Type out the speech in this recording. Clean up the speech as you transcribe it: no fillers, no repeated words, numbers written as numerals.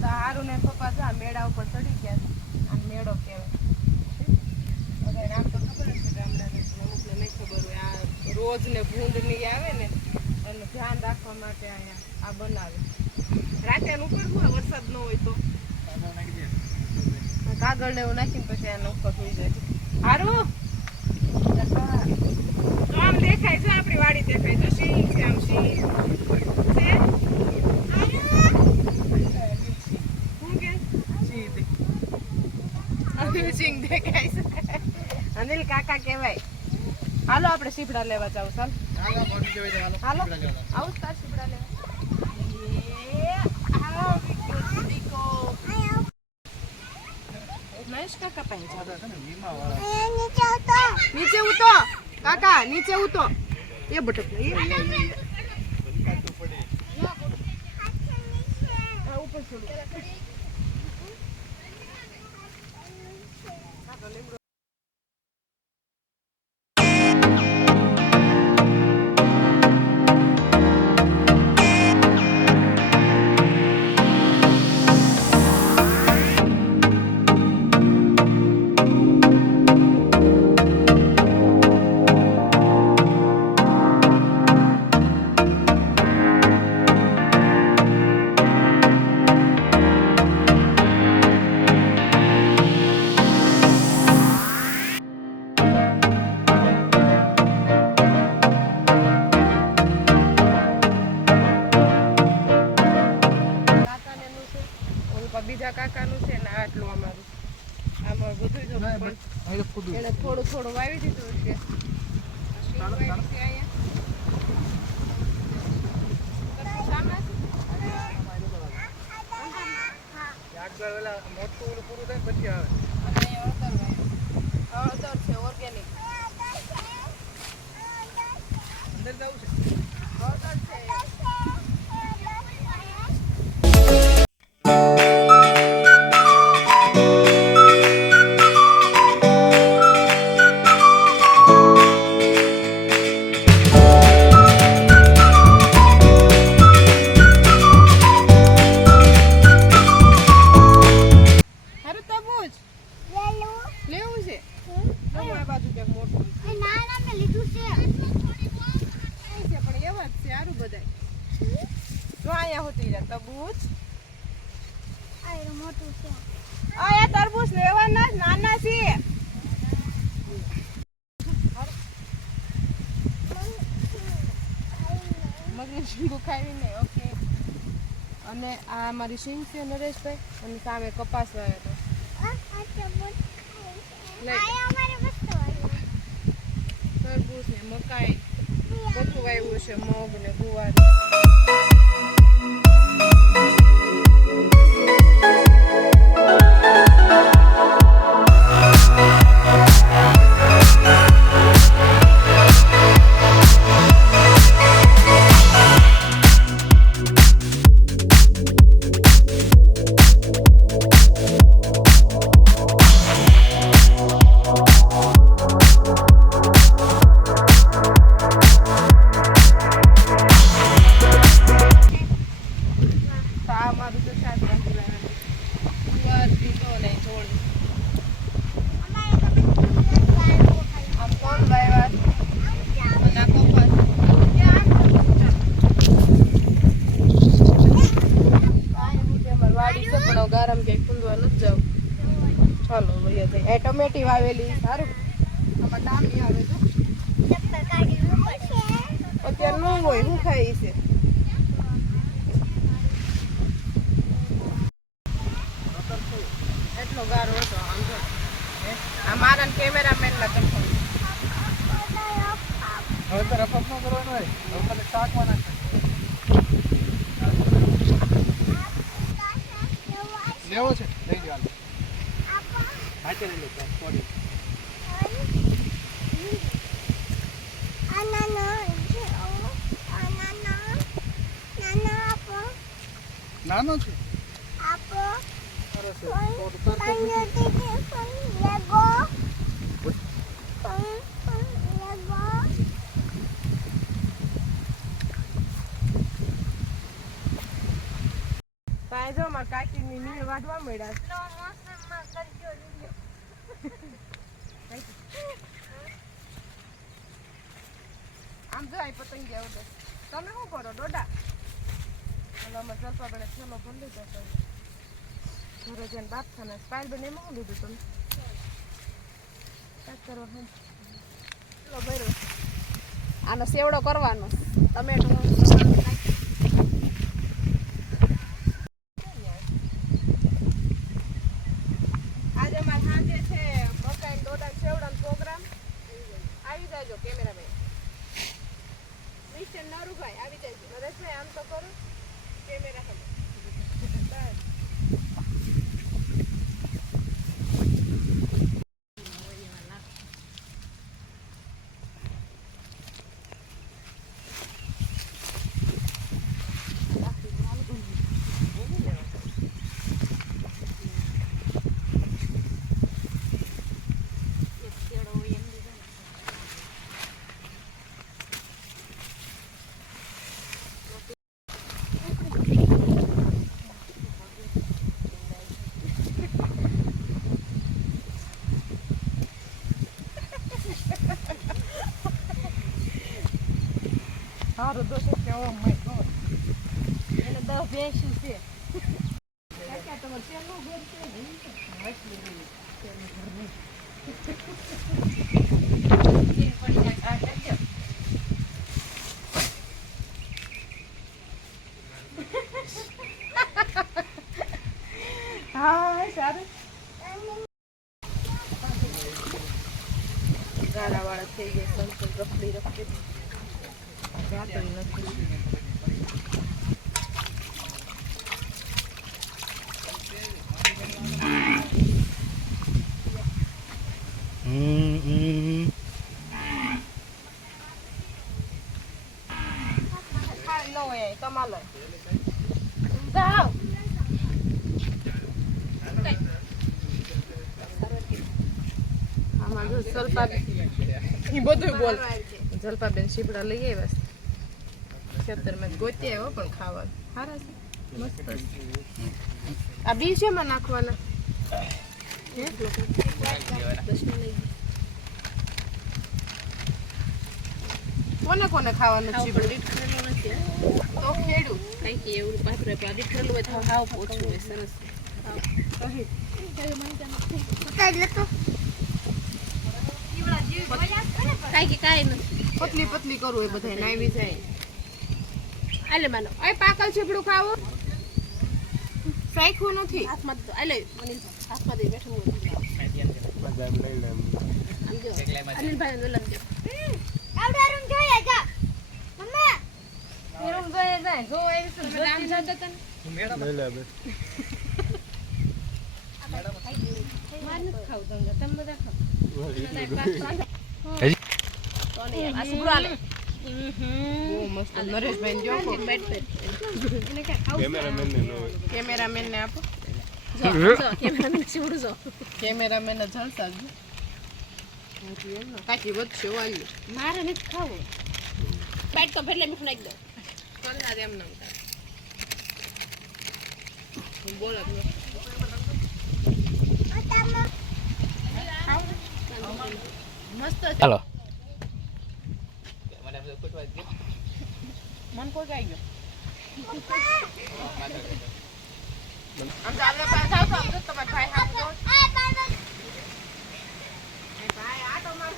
સારું ને પપ્પા જા મેળા ઉપર ચડી ગયા આ મેળો કહેવાય આમ તો ખબર છે ગામડાને અમુકને નહીં ખબર હોય આ રોજ ને ભૂંડની આવે ને એનું ધ્યાન રાખવા માટે અહીંયા આ બનાવે રાતે ઉપર હોય વરસાદ ન હોય તો કાગળ ને એવું નાખીને પછી એના ઉપર સુઈ જાય સારું આમ દેખાય છે આપણી વાડી દેખાય છે સિંહ છે આમ સિંહ છે સિંહ દેખાય છે અનિલ કાકા કહેવાય હાલો આપણે સીપડા લેવા જાવ ચાલ હાલો આવું તાર સીપડા લેવા મહેશ કાકા પાસે નીચે ઉતો કાકા નીચે ઉતો એ બટક ઉપર છોડો બીજા કાકાનું છે ને આટલું અમારું આમાં બધું એને થોડું થોડું વાવી દીધું છે મોટું પૂરું થાય પછી આવે અડધર છે ઓર્ગેનિક અંદર જવું છે અડધર છે તરબૂચ લેવાના નાના છે મગની શીંગું ખાવી નહીં ઓકે અને આ અમારી સિંગ છે નરેશભાઈ અને સામે કપાસ વાવ્યો હતો તરબૂચ ને મકાઈ બધું વાવ્યું છે મગ ને ગુવાર ટમેટી વાવેલી સારું આમાં કામ નહીં આવે તો અત્યારે ન હોય શું ખાઈ છે એટલો ગારો હતો આમ જો આ મારા કેમેરામેન ના તરફ હવે તો રફત ન કરવાનું હોય હવે ખાલી શાકમાં નાખે લેવો છે લઈ જાવ હાથે લઈ લો સોરી નાનો છે આપો સરસ તો લેગો આ જો મારા કાકીની નીર વાઢવા મળ્યા. આમ જો આ પતંગિયા ઉડે. તમે શું કરો ડોડા? હાલો અમે જલપા બેને થેલો ભરી લીધો તો ઘરે જઈને બાપ ખાના સ્પાઇલ બેન એમાં શું લીધું તમે? કાંઈક કરવા હે ચલો ભર્યો. આનો સેવડો કરવાનો ટમેટો આજે અમારે સાંજે છે મકાઈ ડોડા સેવડાનો પ્રોગ્રામ. આવી જાજો કેમેરામેન મિસ્ટર નરુભાઈ આવી જાજો. નરેશભાઈ આમ તો કરો કેમેરા સામે. હારો દોસ્ત કે ઓ માય ગોડ એને 10 ભેંસું છે. કાકા તમાર ચેલો ઘર છે ને હાસલી છે ઘરની કેમ પડી જાય આ કરજો. હા સારું ગાળાવાળા થઈ ગયા. સંકલ રખડી રખડી જાતો નથી. ખાઈ ન હોય તમારે જાઓ. આમાં જો જલપા એ બધું બોલ. જલપાબેન શીપડા લઈ આવ્યા ખેતરમાં ગોતી આવ્યો પણ ખાવાનું સારા છે મસ્ત છે. આ બી છે એમાં નાખવાના. કોને કોને ખાવાનું ચીબડી? તો ખેડું કઈ કે એવું પાત્ર પાડી કરેલું હોય તો હાવ ઓછું હોય સરસ. કઈ કે કાંઈ નથી પતલી પતલી કરવું એ બધા નાવી જાય. આલે માનો આ પાકલ ચીબડું ખાવું સાઈખું નથી. હાથમાં તો આલે અનિલ હાથમાં દઈ બેઠું આમ જો અનિલભાઈ ને લઈ આવડારું જોઈએ જા મમ્મા એનું જોઈએ જાય જો એવી છે તમે આમ જતા તને લઈ લે બે માર નથી ખાવું તમે બધા ખાવ. તો ને આ સુગરો આલે બહુ મસ્ત. નરેશભાઈ જો કેમેરામેન ને નો કેમેરામેન ને આપો. જો કેમેરામેન સીવડું જો કેમેરામેન ને જલસા જો કાકી વધશે વાલી મારે નથી ખાવું. બેટ તો ભેટલે મીઠું નાખી દો. કરના એમ નામ બોલો મસ્ત છે. હાલો મન કોઈ ગાઈ ગયો આમ ચાલે પાછા આવો તો તમારા ભાઈ હાથ જો ભાઈ આટો માર